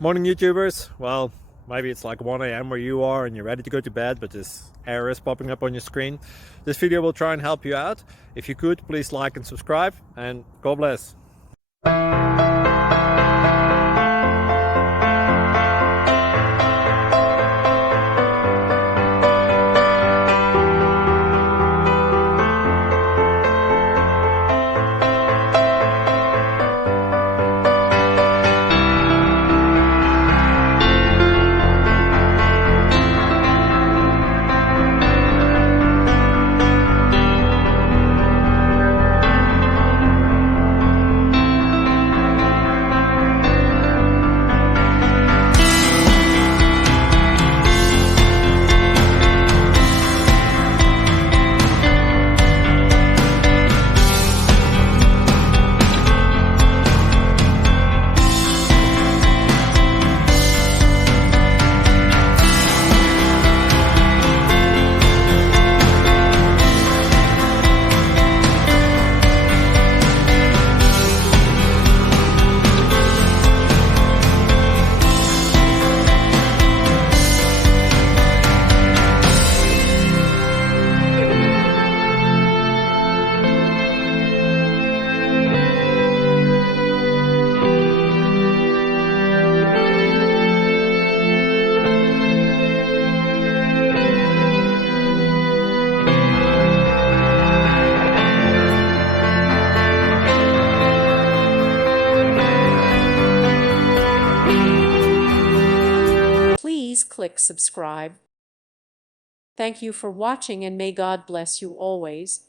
Morning YouTubers. Well, maybe it's like 1 a.m. where you are and you're ready to go to bed, but this error is popping up on your screen. This video will try and help you out. If you could, please like and subscribe, and God bless. Please click subscribe. Thank you for watching, and may God bless you always.